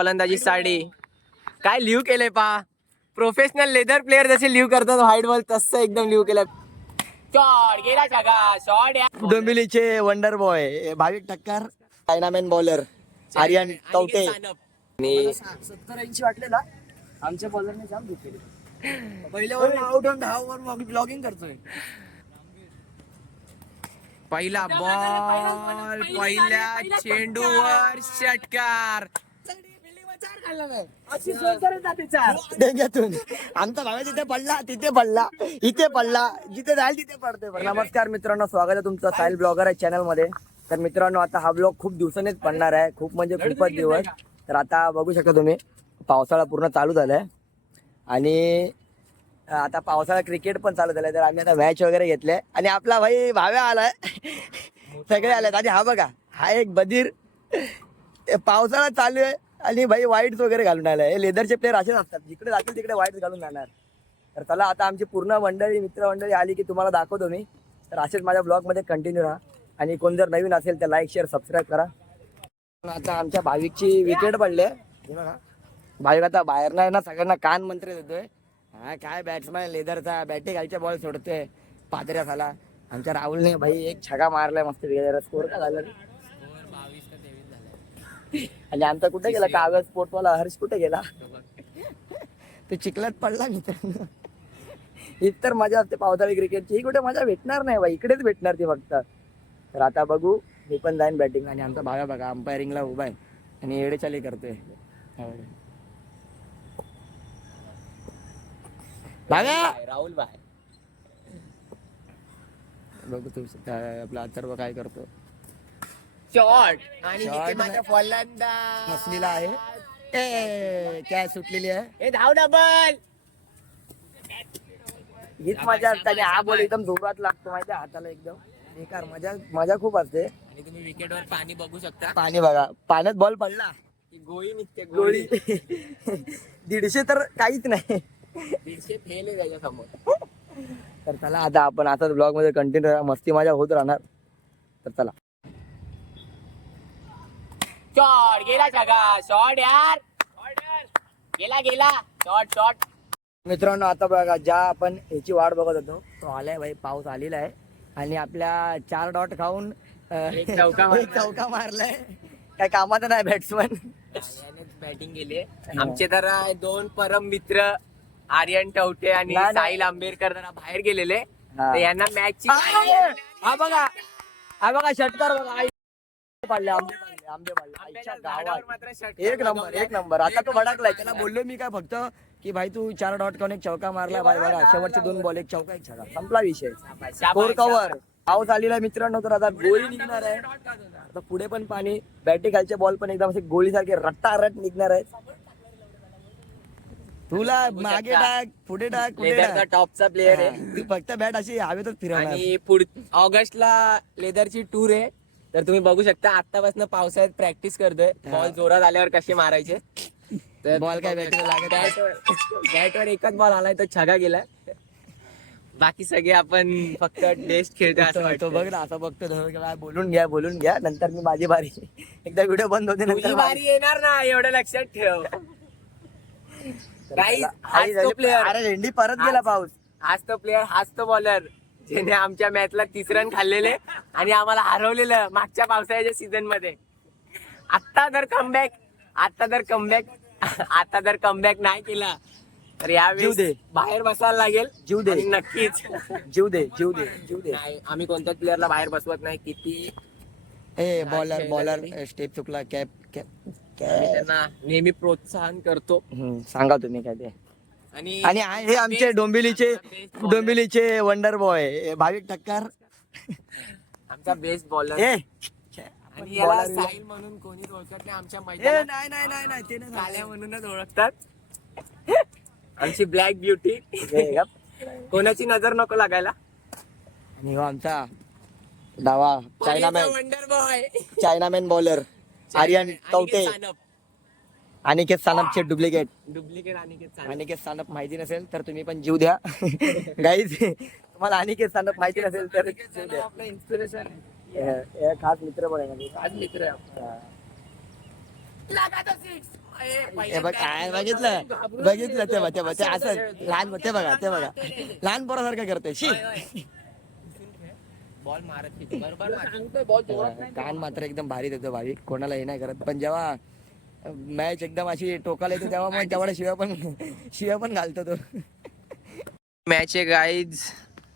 फलंदाजी साडी काय लिव्ह केलंय पा प्रोफेशनल लेदर प्लेअर जसे लिव्ह करतात व्हाईट बॉल तसं एकदम लिव्ह केलं. शॉट गेला जगा शॉट. डोंबिवलीचे वंडर बॉय भाविक ठक्कर चायनामॅन बॉलर आर्यन कवटे. 70-80 वाटलेला आमच्या बॉलरने जाम दुख केली. पहिल्या over out on 10 over blogging करतोय. पहिला बॉल पहिल्या चेंडूवर षटकार. डेंग्यातून आमचा भाव तिथे पडला तिथे पडला इथे पडला जिथे जाईल तिथे पडतोय. नमस्कार मित्रांनो, स्वागत आहे तुमचं साहिल ब्लॉगर आहे चॅनल मध्ये. तर मित्रांनो, आता हा ब्लॉग खूप दिवसांनीच पडणार आहे, खूप म्हणजे खूपच दिवस. तर आता बघू शकता तुम्ही पावसाळा पूर्ण चालू झालाय आणि आता पावसाळा क्रिकेट पण चालू झालाय. तर आम्ही आता मॅच वगैरे घेतले आणि आपला भाई भाव्या आलाय, सगळे आलेत. आणि हा बघा, हा एक बधीर. पावसाळा चालू आहे आणि भाई वाईट्स वगैरे घालून आलाय. हे लेदरचे प्लेअर असेच असतात, जिकडे जातील तिकडे वाईट्स घालून जाणार. तर चला आता आमची पूर्ण मंडळी मित्रमंडळी आली की तुम्हाला दाखवतो मी. तर असेच माझ्या ब्लॉगमध्ये कंटिन्यू राहा आणि कोण जर नवीन असेल तर लाईक शेअर सबस्क्राईब करा. आता आमच्या भाविकची विकेट पडले. भाविक आता बाहेर नाही ना, सगळ्यांना कान मंत्र देतोय. हा काय बॅट्समॅन लेदरचा बॅटे घालच्या बॉल सोडतोय पादऱ्या झाला. आमच्या राहुलने भाई एक छगा मारलाय मस्त. स्कोर का झाला आणि आमचा कुठे गेला कागद स्पोर्टवाला हर्ष कुठे गेला? तो चिखलात पडला मित्रांनो. इतर मजा असते पावसाळी क्रिकेटची, ही कुठे मजा भेटणार नाही बाई, इकडेच भेटणार ती फक्त. तर आता बघू, मी पण जाईन बॅटिंग. आणि आमचा भाव्या बघा अंपायरिंगला उभा आहे आणि एडेचाली करतोय. राहुल भाई बघू तू आपला अथर्व काय करतो. शॉट आणि Shot इथे माझा फलंदाज फसलेला आहे. ए काय सुटलेली आहे. हे धाव डबल. हीच मजा असते आणि हा बॉल एकदम जोरात लागतो माहिती आहे हाताला, एकदम बेकार. मजा मजा खूप असते. आणि तुम्ही विकेटवर पाणी बघू शकता. पाणी बघा, पाण्यात बॉल पडला ही गोळी निघते गोळी. 150 तर काहीच नाही. 150 फेल आहे त्याच्या समोर. तर चला आता आपण आता ब्लॉग मध्ये कंटिन्यू राहा, मस्ती मजा होत राहणार. तर चला. शॉट गेला जगा शॉट यार. गेला गेला शॉट शॉट. मित्रांनो, आता बघा, ज्या आपण याची वाट बघत होतो तो आलाय भाई. पाऊस आलेला आहे आणि आपल्या 4 डॉट खाऊन एक चौका मारलाय. एक चौका मारलाय. काय कामाचं नाही बॅट्समन. बॅटिंग केली आमचे तर 2 परम मित्र आर्यन टवटे आणि नाही, नाही. साहिल आंबेडकर जरा बाहेर गेलेले. हा. तर यांना मॅचची हा बघा, हा बघा षटकार बघा. पडले आंबे पडले आंबे पडले आईच्या गावात. एक नंबर एक नंबर. आता तो भडकलाय, त्याला बोललो मी काय फक्त की भाई तू 4 डॉट खाऊन एक चौका मारला. भाई बघा, शेवटचे 2 बॉल, एक चौका एक छक्का, संपला विषय. Score cover. पाऊस आलेला मित्रांनो, तर आता गोळी निघणार आहे. आता पुढे पण पाणी, बॅटी खालचे बॉल पण एकदम असे गोळीसारखे रट्टारट निघणार आहेत. तुला मागे टाक, पुढे टाक, पुढे लेदरचा टाक. टॉपचा प्लेअर आहे तू फक्त बॅट अशी हवेतच फिरवणार. आणि ऑगस्टला लेदरची टूर आहे. तर तुम्ही बघू शकता आतापासून पावसाळ्यात प्रॅक्टिस करतोय बॉल जोरात आल्यावर कसे मारायचे. तर बॉल काय बॅटला लागत नाही. बॅटवर एकच बॉल आलाय, तो छगा गेलाय. बाकी सगळे आपण फक्त टेस्ट खेळतोय असं तो वाटतं. बघ ना, आता बघतो बोलून घ्या नंतर मी माझी बारी. एकदा व्हिडिओ बंद होते तुझी नंतर बारी येणार ना, एवढं लक्षात ठेव. Guys, हाच तो प्लेअर. अरे रेंडी परत गेला पाऊस. हाच तो प्लेअर, हाच तो बॉलर ज्याने आमच्या मॅचला 30 रन खाल्लेले आणि आम्हाला हरवलेलं मागच्या पावसाळ्याच्या सीझन मध्ये. आता जर कमबॅक नाही केला तर जीव यावेळेस दे. बाहेर बसायला लागेल. जीव दे. आणि नक्कीच जीव दे. नाही, आम्ही कोणत्याच प्लेअरला बाहेर बसवत नाही. किती ए बॉलर स्टेप चुकला. कॅप आम्ही त्यांना नेहमी प्रोत्साहन करतो. सांगा तुम्ही काय ते. आणि आणि हे आमचे डोंबिवलीचे वंडर बॉय भाविक ठक्कर. आमचा बेस्ट बॉलर. आणि याला साहिल म्हणून कोणी ओळखत नाही आमच्या मैदानात. नाही ते नाही. काल्या म्हणूनच ओळखतात. आमची ब्लॅक ब्युटी. कोणाची नजर नको लागायला. आणि हो आमचा डावा wonder boy chinaman bowler Aryan Kavte. Aniket सानपचे डुप्लिकेट अनिकेत सानप माहिती नसेल तर तुम्ही पण जीव द्या. गाईज, तुम्हाला अनिकेत सानप माहिती नसेल तर जीव द्या. आपला इन्स्पिरेशन हे खास मित्र पण आहे. आज मित्र आहे. हे बघ काय बघितलं ते असं लहान ते बघा लहान पोरासारखं करते शी. बॉल मारत बरोबर. कान मात्र एकदम भारी देतो भाविक, कोणाला हे नाही करत. पण जेव्हा मॅच एकदम अशी टोकाला येते तेव्हा मग तेवढ्या शिव्या पण घालतो तो. मॅच आहे गाईज,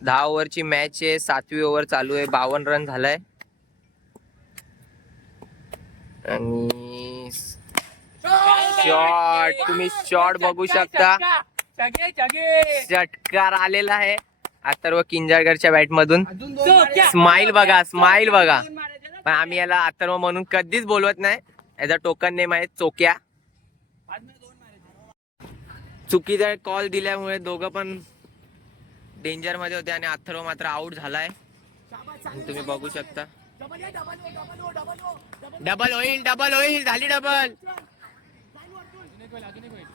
10 ओव्हरची मॅच आहे. 7वी ओव्हर चालू आहे. 52 रन झालाय. आणि शॉट, तुम्ही शॉट बघू शकता. षटकार आलेला आहे अथर्व किंजाळकरच्या बॅट मधून. स्माइल बघा. पण आम्ही याला अथर्व म्हणून कधीच बोलवत नाही. याचा टोकन नेम आहे चोक्या. चुकीचा कॉल दिल्यामुळे दोघं पण डेंजर मध्ये होते आणि अथर्व मात्र आउट झालाय. तुम्ही बघू शकता. डबल होईल झाली डबल.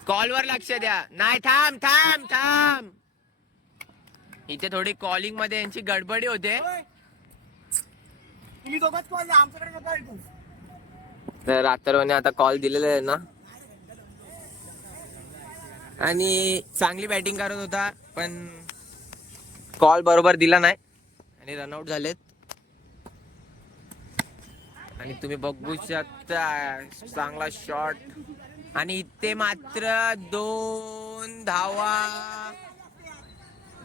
कॉल वर लक्ष द्या. नाही, थांब. इथे थोडी कॉलिंग मध्ये यांची गडबडी होते. तर अथर्वने आता कॉल दिलेला आहे ना, आणि चांगली बॅटिंग करत होता पण कॉल बरोबर दिला नाही आणि रनआउट झालेत. आणि तुम्ही बघू शकता चांगला शॉट. आणि इथे मात्र 2 धावा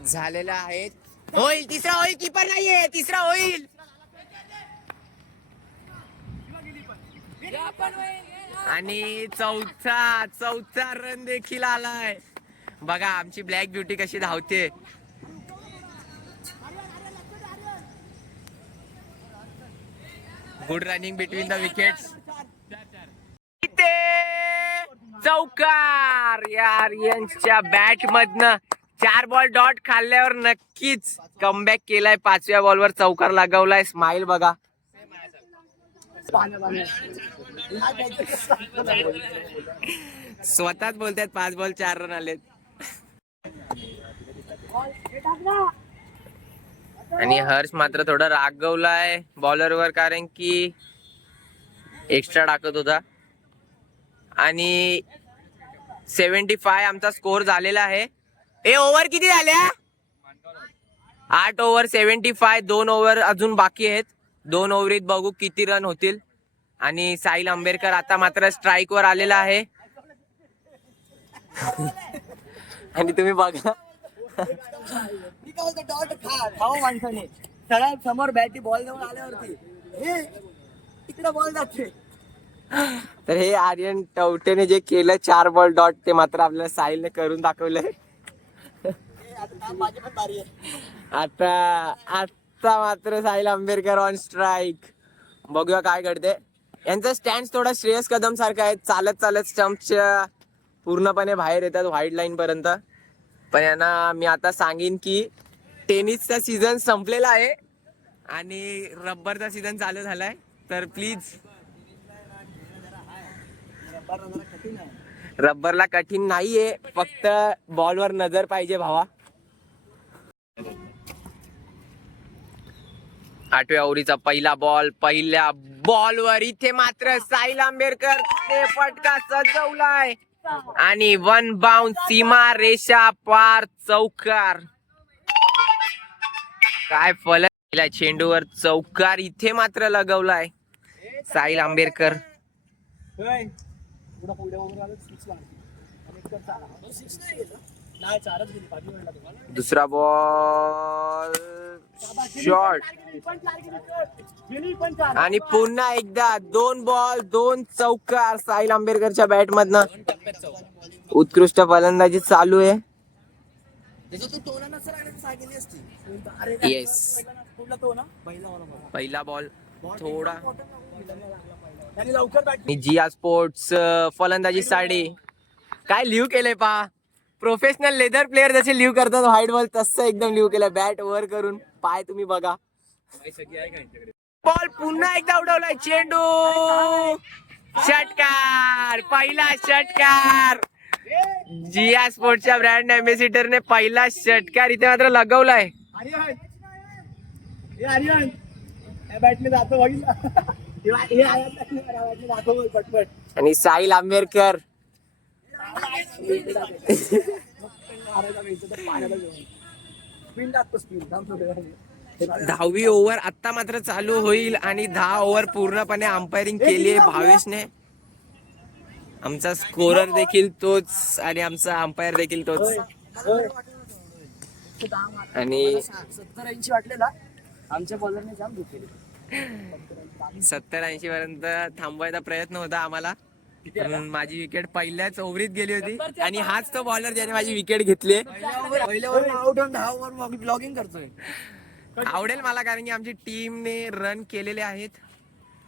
झालेल्या आहेत. होईल, तिसरा होईल. कीपर नाहीये, तिसरा होईल. आणि चौथा रन देखील आलाय. बघा आमची ब्लॅक ब्युटी कशी धावते. Good running between the wickets. चौकार यार, यांच्या बॅट मधनं 4 बॉल डॉट खाल्ल्यावर नक्कीच कमबॅक केलाय. 5व्या बॉलवर चौकार लगावलाय. स्माइल बघा. स्वतःच बोलतात 5 बॉल 4 रन आलेत. आणि हर्ष मात्र थोडा रागवलाय बॉलरवर, कारण की एक्स्ट्रा टाकत होता. आणि 75 आमचा स्कोर झालेला आहे. ओव्हर किती झाल्या? 8 ओव्हर 75. 2 ओव्हर अजून बाकी आहेत. 2 ओव्हरीत बघू किती रन होतील. आणि साहिल आंबेडकर आता मात्र स्ट्राईक वर आलेला आहे. आणि तुम्ही बघा माणसाने सगळ्या समोर बॅटी बॉल देऊन आल्यावरती तिकडे बॉल जाते. तर हे आर्यन टवटेने जे केलं 4 बॉल डॉट, ते मात्र आपल्याला साहिलने करून दाखवलंय. आता मात्र साहिल आंबेडकर ऑन स्ट्राईक. बघूया काय घडते. यांचा स्टँड थोडा श्रेयस कदम सारखा आहे. चालत स्टंपच्या पूर्णपणे बाहेर येतात व्हाईट लाईन पर्यंत. पण यांना मी आता सांगेन की टेनिसचा सीझन संपलेला आहे आणि रब्बरचा सीझन चालू झालाय. तर प्लीज, रब्बरला कठीण नाहीये, फक्त बॉलवर नजर पाहिजे भावा. 8व्या ओव्हरीचा पहिला बॉल. पहिल्या बॉलवर इथे मात्र साहिल आंबेडकर फटका सजवलाय आणि 1 बाउंस, सीमा रेषा पार, चौकार. काय फलक चेंडूवर चौकार इथे मात्र लगवलाय साहिल आंबेडकर. दुसरा बॉल शॉट. आणि पुन्हा एकदा 2 बॉल 2 चौकार साहिल आंबेडकरच्या बॅट मधनं. उत्कृष्ट फलंदाजी चालू आहे. येस, पहिला बॉल थोडा. जिया स्पोर्ट्स फलंदाजी साठी काय लिव्ह केलंय पहा. प्रोफेशनल लेदर प्लेयर जसे लिव्ह करतात व्हाईट बॉल, तसं एकदम लिव्ह केलंय. बॅट वर करून पाय तुम्ही बघा. बॉल पुन्हा एकदा उडवलाय. चेंडू षटकार, पहिला षटकार. जिया स्पोर्ट्सच्या ब्रँड अँबॅसिडरने पहिला षटकार इथे मात्र लगवलाय. आणि साहिल आंबेडकर दहावी ओव्हर आता मात्र चालू होईल आणि 10 ओव्हर पूर्णपणे अंपायरिंग केली आहे भावेशने. आमचा स्कोरर देखील तोच आणि आमचा अंपायर देखील तोच. आणि 70-80 वाटलेला आमच्या बॉलरने जाम दुखेल. 70-80 पर्यंत थांबवायचा प्रयत्न होता आम्हाला, पण माझी विकेट पहिल्याच ओव्हरीत गेली होती आणि हाच तो बॉलर ज्याने माझी विकेट घेतली. पहिल्या over out on 10 over blogging करतोय. आवडेल मला कारण की आमची टीमने रन केलेले आहेत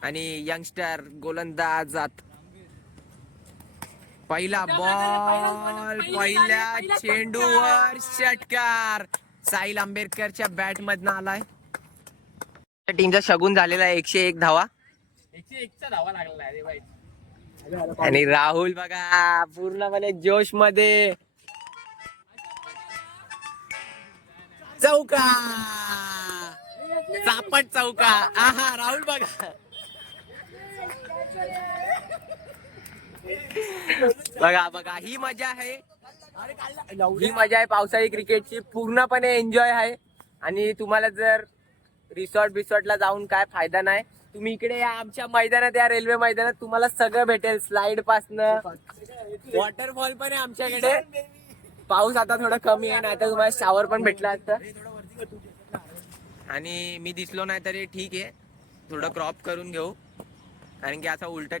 आणि यंगस्टर गोलंदाज जात. पहिला बॉल पहिल्या चेंडूवर षटकार साहिल आंबेडकरच्या बॅट मधनं आलाय. टीमचा शगुन झालेला आहे 101 धावा. 101चा धावा लागला आहे बाई. आणि राहुल बघा पूर्णपणे जोश मध्ये. चौका चापट चौका. आहा राहुल बघा बघा बघा ही मजा आहे. ही मजा आहे पावसाळी क्रिकेटची. पूर्णपणे एन्जॉय आहे. आणि तुम्हाला जर रिसॉर्टला जाऊन काय फायदा नाही, तुम्ही इकडे या आमच्या मैदानात, या रेल्वे मैदानात तुम्हाला सगळं भेटेल. स्लाइड पासनं वॉटरफॉल पण आहे आमच्याकडे. पाऊस आता थोडा कमी आहे, नाही तर तुम्हाला शावर पण भेटला असतं. आणि मी दिसलो नाही तरी ठीक आहे, थोडं क्रॉप करून घेऊ कारण की असं उलट.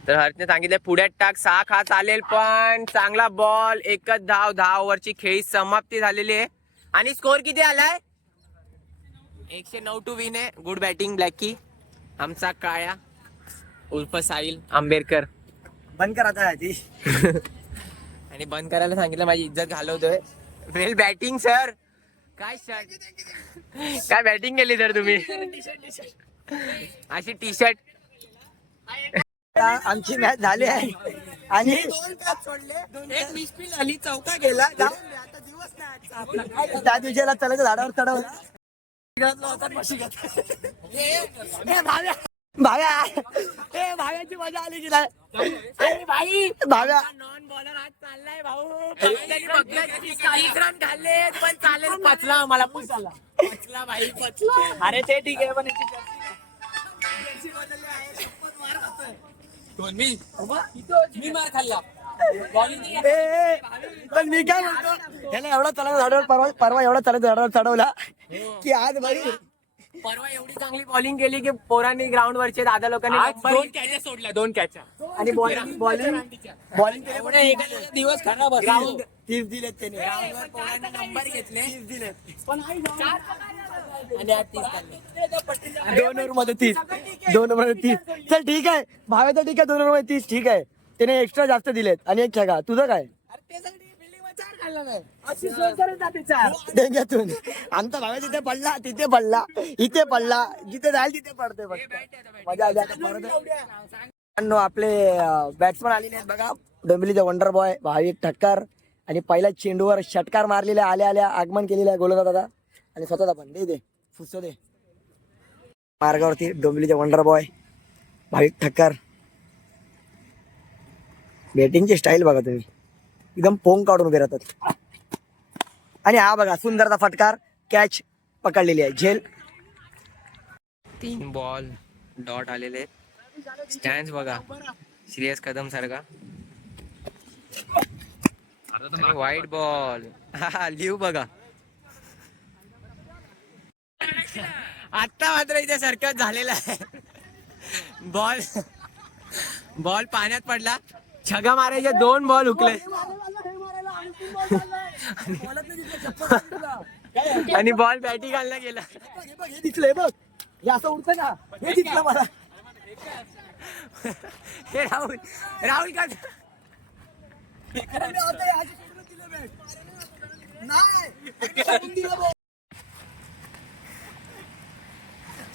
तर हर्षने सांगितलं पुढ्यात टाक 6 खा चालेल, पण चांगला बॉल. एकच धाव. 10 ओव्हरची खेळी समाप्ती झालेली आहे. आणि स्कोर किती आलाय? 109 टू विन आहे. Good batting Blackie. आमचा काळ्या उर्फ साहिल आंबेडकर. बंद कर आता ती. आणि बंद करायला सांगितलं, माझी इज्जत घालवतोय. वेल बॅटिंग सर. काय काय बॅटिंग केली सर तुम्ही? अशी टी शर्ट. आमची मॅच झाली आहे आणि एक मिसफील झाली, चौका गेला. आता दिवस नाही त्या दिवशीला चढायचं झाडावर चढवलं. भाव्याची मजा आली की नाही भाई? भाव्या नॉन बॉलर आज चाललाय भाऊ. 30 रन खाल्ले पण चालेल. पचला मला पचला भाई पचला. अरे ते ठीक आहे, पण मी मार खाल्ला. पण मी काय म्हणतो, ह्याला एवढा चालायचं झाडावर परवा एवढा चालायचं झाडावर चढवला की आज भाई परवा एवढी चांगली बॉलिंग केली की पोरांनी ग्राउंड वरचे दादा लोकांनी 2 कॅचा सोडल्या, 2 कॅचा. आणि बॉलिंग दिवस खराब ग्राउंड 30 दिलेत त्याने. ग्राउंडवर पोरांनी नंबर घेतले 30 दिलेत. आणि आज 30 काढले. 2 ओव्हर मध्ये 30. 2 ओव्हर मध्ये 30. चल ठीक आहे, भाव्याचं ठीक आहे. 2 ओव्हर मध्ये 30 ठीक आहे. त्याने एक्स्ट्रा जास्त दिलेत आणि एक छगा. तुझं काय डेंग्यातून? आमचा भाव्या तिथे पडला, तिथे पडला, इथे पडला, जिथे जाईल तिथे पडते. मजा आली. आपले बॅट्समन आलेले आहेत बघा. डोंबिवलीचा वंडर बॉय भाविक ठक्कर आणि पहिल्या चेंडूवर षटकार मारलेले, आल्या आल्या आगमन केलेलं आहे गोलंदाज दादा. आणि स्वतःचा पण दे फुसो दे मार्गावरती डोंबिवलीचा वंडर बॉय भाविक ठक्कर. बॅटिंगची स्टाईल बघा तुम्ही, एकदम पोंग काढून उभे राहतात. आणि हा बघा सुंदरचा फटकार, कॅच पकडलेली आहे. झेल 3 बॉल डॉट आलेले. स्टँड बघा श्रेयस कदम सारखा. वाईट बॉल. हा लिव बघा. आता मात्र इथे सर्कस झालेला आहे. बॉल पाण्यात पडला. छगा मारायचे 2 बॉल हुकले आणि बॉल बॅटिंग घालला गेला. हे दिसलंय बघ, हे असं उडतं ना, हे दिसलं मला. हे राहुल का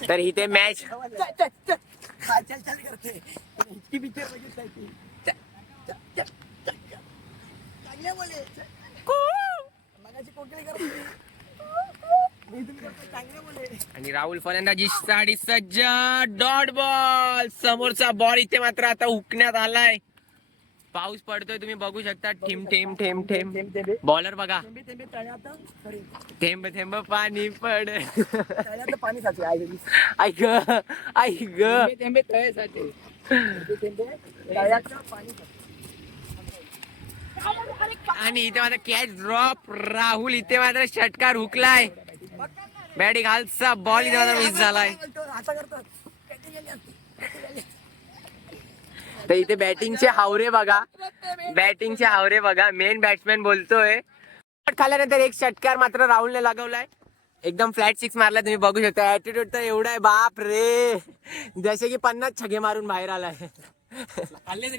तर इथे मॅच करते. आणि राहुल फलंदाजी साठी सज्ज. Dot ball. समोरचा बॉल इथे मात्र आता हुकण्यात आलाय. पाऊस पडतोय तुम्ही बघू शकता. ठेम ठेम ठेम ठेम. थेंब थेंबे बॉलर बघा. थेंबे तळ्यात sorry, थेंब थेंब पाणी पड. तळ्यात पाणी साचले ऐक ऐक. थेंबे तळ्यासाठी. थेंबे तळ्यात पाणी साचले. आणि इथे माझा कॅच ड्रॉप. राहुल इथे मात्र षटकार हुकलाय. बॅटिंग हालचा बॉल इथे माझा मिस झालाय. आता करतात तर इथे बॅटिंगचे हावरे बघा. बॅटिंगचे हावरे बघा. मेन बॅट्समॅन बोलतोय. खाल्यानंतर एक षटकार मात्र राहुलने लगावलाय. एकदम फ्लॅट सिक्स मारलाय. तुम्ही बघू शकता. ऍटिट्यूड तर एवढा आहे बाप रे. जसे की 50 छगे मारून बाहेर आलाय.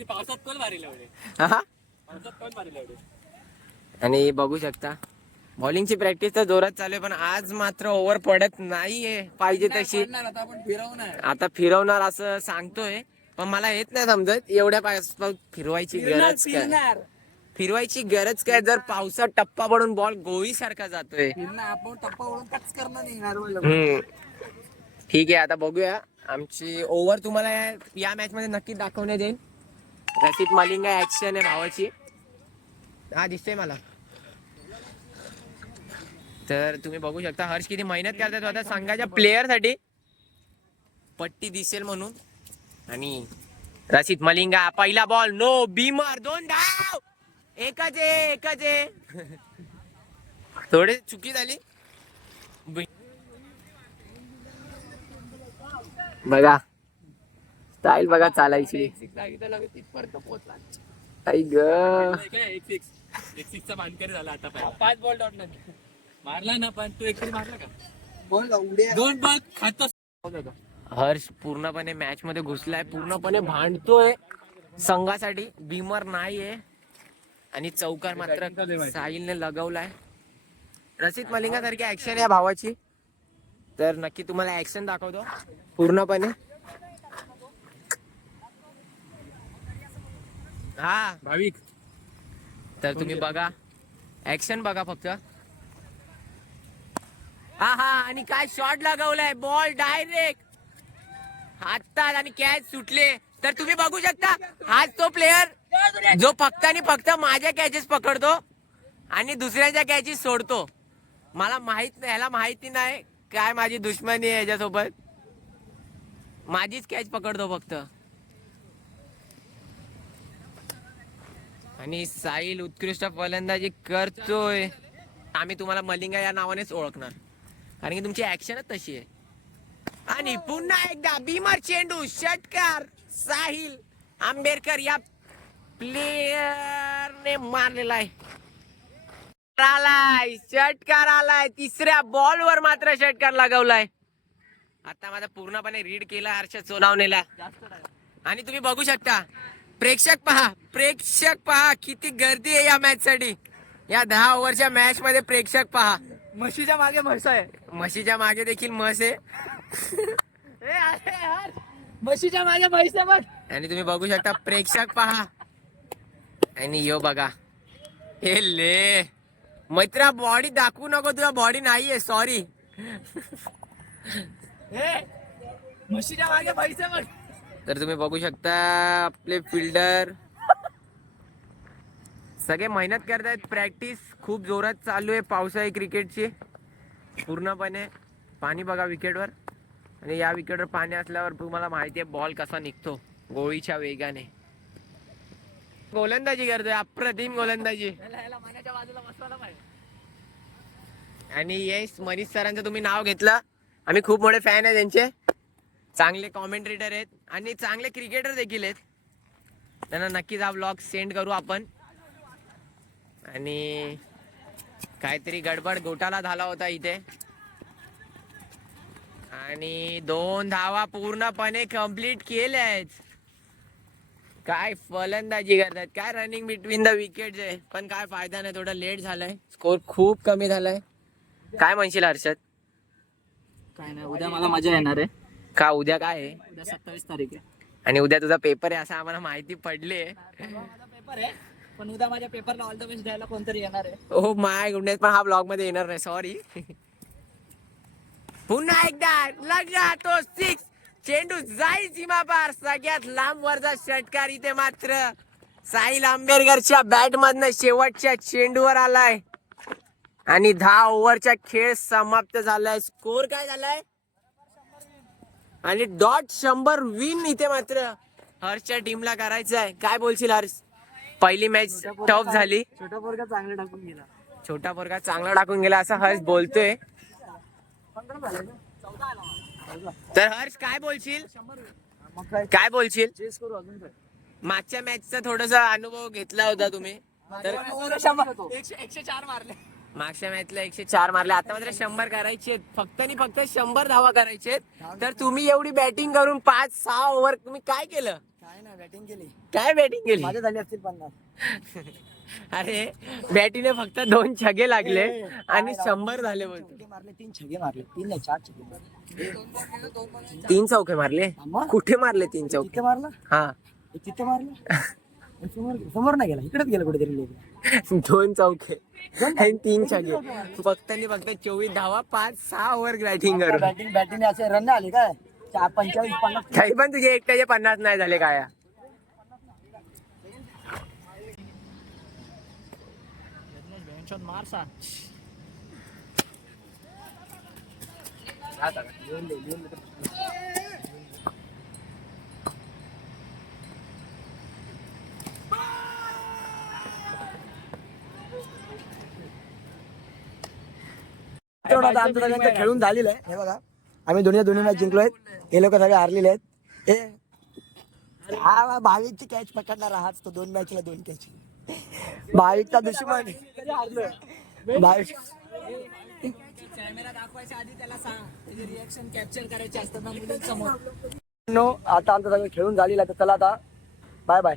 पावसात कोण मारेल एवढे? हा? पावसात कोण मारेल एवढे? आणि बघू शकता बॉलिंगची प्रॅक्टिस तर जोरात चालू आहे. पण आज मात्र ओव्हर पडत नाहीये पाहिजे तशी. आता आपण फिरवणार. आता फिरवणार असं सांगतोय. पण मला येत नाही समजत एवढ्या फिरवायची गरज काय. फिरवायची गरज काय जर पावसात टप्पा पडून बॉल गोळी सारखा जातोय. आपण टप्पा ओढून टच करणं नाही. ठीक आहे आता बघूया. आमची ओव्हर तुम्हाला या मॅच मध्ये नक्की दाखवण्यात येईल. रशीद मलिंगा ऍक्शन आहे भावाची. हा दिसतोय मला. तर तुम्ही बघू शकता हर्ष किती मेहनत करतात आता संघाच्या प्लेयर साठी. पट्टी दिसेल म्हणून. आणि रशीद मलिंगा पहिला बॉल नो बीमर 2 धाव. एकच आहे. थोडी चुकी झाली बघा. स्टाईल बघा चालायची. आई ग एक सिक्सचा मानकरी झाला आता. 5 बॉल डॉट मारला ना. पण तू एकतरी मारला का? बॉल 2 बॉल खातो. हर्ष पूर्णपणे मॅच मध्ये घुसलाय. पूर्णपणे भांडतोय संघासाठी. बीमर नाहीये. आणि चौकार मात्र साहिलने लगवलाय. रशीद मलिंगा सारखी ऍक्शन या भावाची. तर नक्की तुम्हाला ऍक्शन दाखवतो पूर्णपणे. हा भाविक. तर तुम्ही बघा ऍक्शन बघा फक्त. हा आणि काय शॉट लगावलाय. बॉल डायरेक्ट हातात आणि कॅच सुटले. तर तुम्ही बघू शकता हाच तो प्लेयर जो फक्त आणि फक्त माझ्या कॅचेस पकडतो आणि दुसऱ्यांच्या कॅचेस सोडतो. मला माहित नाही, ह्याला माहिती नाही काय माझी दुश्मनी आहे याच्यासोबत. माझीच कॅच पकडतो फक्त. आणि साहिल उत्कृष्ट फलंदाजी करतोय. आम्ही तुम्हाला मलिंगा या नावानेच ओळखणार कारण की तुमची ऍक्शनच तशी आहे. आणि पुन्हा एकदा बीमर चेंडू. षटकार साहिल आंबेडकर या प्लेयरने मारलेला आहे. आलाय षटकार आलाय. तिसऱ्या बॉलवर मात्र षटकार लगावलाय. आता माझा पूर्णपणे रीड केला हर्षद सोनावणेला. आणि तुम्ही बघू शकता प्रेक्षक पहा किती गर्दी आहे या मॅच साठी. या 10 ओव्हरच्या मॅच मध्ये प्रेक्षक पहा. म्हशीच्या मागे म्हस आहे. म्हशीच्या मागे देखील म्हस आहे. म्हशीच्या मागे म्हैस आहे बघ. आणि तुम्ही बघू शकता प्रेक्षक पहा. आणि यो बघा हे ले मैत्रा बॉडी दाखवू नको. तुला बॉडी नाहीये सॉरी. म्हशीच्या मागे म्हैस आहे बघ. तर तुम्ही बघू शकता आपले फिल्डर सगळे मेहनत करतायत. प्रॅक्टिस खूप जोरात चालू आहे पावसाळी क्रिकेटची. पूर्णपणे पाणी बघा विकेटवर. आणि या विकेटवर पाणी असल्यावर तुम्हाला माहिती आहे बॉल कसा निघतो गोळीच्या वेगाने. गोलंदाजी करतोय अप्रतिम गोलंदाजी. मान्याच्या बाजूला बसवायला पाहिजे. आणि येस मनीष सरांचं तुम्ही नाव घेतलं. आम्ही खूप मोठे फॅन आहे त्यांचे. चांगले कॉमेंट्रेटर आहेत आणि चांगले क्रिकेटर देखील आहेत. त्यांना नक्कीच हा व्लॉग सेंड करू आपण. आणि काहीतरी गडबड घोटाळा झाला होता इथे. आणि 2 धावा पूर्णपणे कंप्लीट केल्यात. काय फलंदाजी करतात. काय रनिंग बिटवीन द विकेट आहे. पण काय फायदा नाही. थोडा लेट झालाय. स्कोर खूप कमी झालाय. काय म्हणशील हर्षद? काय नाही. उद्या मला मजा येणार आहे. का उद्या काय आहे? उद्या 27 तारीख आहे. आणि उद्या तुझा पेपर आहे असं आम्हाला माहिती पडली आहे. माझा पेपर आहे. पण उद्या माझ्या पेपरला ऑल द बेस्ट द्यायला कोणतरी येणार आहे. Oh my goodness. पण हा ब्लॉग मध्ये येणार नाही सॉरी. पुन्हा एकदा लगा तो 6. चेंडू जाईल सीमा पार. सगळ्यात लांब वरचा षटकार इथे मात्र साहिल आंबेडकरच्या बॅट मधनं शेवटच्या चेंडूवर आलाय आणि 10 ओव्हरचा खेळ समाप्त झालाय. स्कोर काय झालाय आणि डॉट 100 विन इथे मात्र हर्षच्या टीमला करायचं आहे. काय बोलशील हर्ष? पहिली मॅच टफ झाली. छोटा पोरगा चांगला टाकून गेला. छोटा पोरगा चांगला टाकून गेला असं हर्ष बोलतोय. तर हर्ष काय बोलशील? मग काय काय बोलशील? चेस करू अजून काय. मागच्या मॅचचा थोडासा अनुभव घेतला होता तुम्ही तर 104 मारले. मागच्या मॅचला 104 मारले. आता मात्र 100 करायचे फक्त आणि फक्त 100 धावा करायचे. तर तुम्ही एवढी बॅटिंग करून 5-6 ओव्हर तुम्ही काय केलं? काय ना बॅटिंग केली. काय बॅटिंग केली? माझे झाले असतील 50. अरे बॅटीने फक्त 2 छगे लागले आणि 100 झाले बोलतो. छगे मारले, 3 छगे मारले. 3 नाही 4 छगे मारले. 3 चौके मारले. मग? कुठे मारले 3 चौके? तिथे मारला, हा तिथे मारला. समोर नाही गेला, इकडेच गेला कुठेतरी. 2 चौके आणि 3 छगे फक्त आणि फक्त 24 धावा 5-6 ओव्हर बॅटिंग करून. बॅटिंग असे रन आले काय 45-50. काही पण तुझे एकट्याचे 50 नाही झाले काय? आता आमचं सगळ्यांचं खेळून झालेलं आहे. हे बघा आम्ही दोन्ही मॅच जिंकलोय. हे लोक सगळे हारलेले आहेत. हे हा भाविकची कॅच पकडणार आहात तो. 2 मॅचला 2 कॅच. भाविकचा दुश्मन भाविक. कॅमेरा दाखवायच्या आधी त्याला सांग त्याचे रिएक्शन कॅप्चर करायचे असतात ना मुलींसमोर. आता आमचं सगळं खेळून झालेलं आहे. तर चला आता बाय बाय.